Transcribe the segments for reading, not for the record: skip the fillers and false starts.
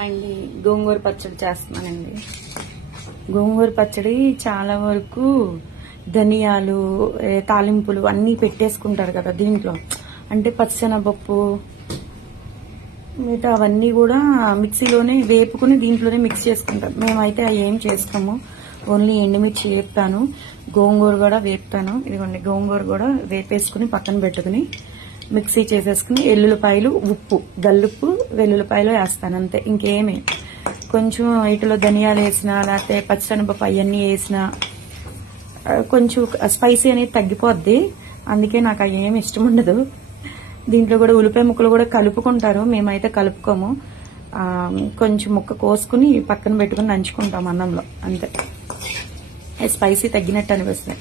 అండి గోంగూర పచ్చడి చేస్తున్నానండి. గోంగూర పచ్చడి చాలా వరకు ధనియాలు తాలింపులు అన్నీ పెట్టేసుకుంటారు కదా దీంట్లో. అంటే పచ్చిశనగపప్పు మిగతా అవన్నీ కూడా మిక్సీలోనే వేపుకుని దీంట్లోనే మిక్స్ చేసుకుంటాం. మేమైతే అవి ఏం చేసుకోము, ఓన్లీ ఎండుమిర్చి వేపుతాను, గోంగూర కూడా వేపుతాను. ఇదిగోండి గోంగూర కూడా వేపేసుకుని పక్కన పెట్టుకుని మిక్సీ చేసేసుకుని ఎల్లుల్లిపాయలు ఉప్పు గల్లుప్పు వెల్లుల్లిపాయలు వేస్తాను అంతే. ఇంకేమి కొంచెం వీటిలో ధనియాలు వేసినా లేకపోతే పచ్చిశనగపప్పు అవన్నీ వేసినా కొంచెం స్పైసీ అనేది తగ్గిపోద్ది. అందుకే నాకు అవి ఏమి ఇష్టం ఉండదు. దీంట్లో కూడా ఉల్లిపాయ ముక్కలు కూడా కలుపుకుంటారు, మేమైతే కలుపుకోము. కొంచెం ముక్క కోసుకుని పక్కన పెట్టుకుని నంచుకుంటాం అన్నంలో అంతే. స్పైసీ తగ్గినట్టు అనిపిస్తుంది.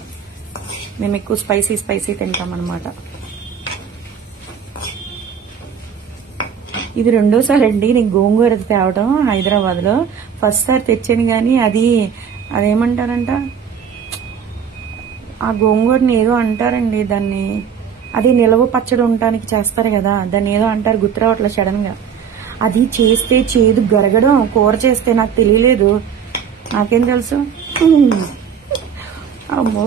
మేము ఎక్కువ స్పైసీ తింటాం అన్నమాట. ఇది రెండోసారి అండి నేను గోంగూర తేవడం హైదరాబాద్ లో. ఫస్ట్ సారి తెచ్చాను కానీ అదేమంటారంట, ఆ గోంగూరని ఏదో అంటారండి దాన్ని. అది నిలవ పచ్చడి ఉండటానికి చేస్తారు కదా, దాన్ని ఏదో అంటారు, గుర్తురావట్లేదు సడన్ గా. అది చేస్తే చేదు గరగడం, కూర చేస్తే నాకు తెలియలేదు. నాకేం తెలుసు. అమ్మో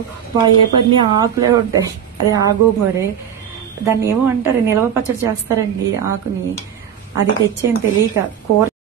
ఏ పని ఆకులే ఉంటాయి, అది ఆ గోంగూరే. దాన్ని ఏమో అంటారు, నిలవ పచ్చడి చేస్తారండి ఆకుని. అది తెచ్చేని తెలియక కూర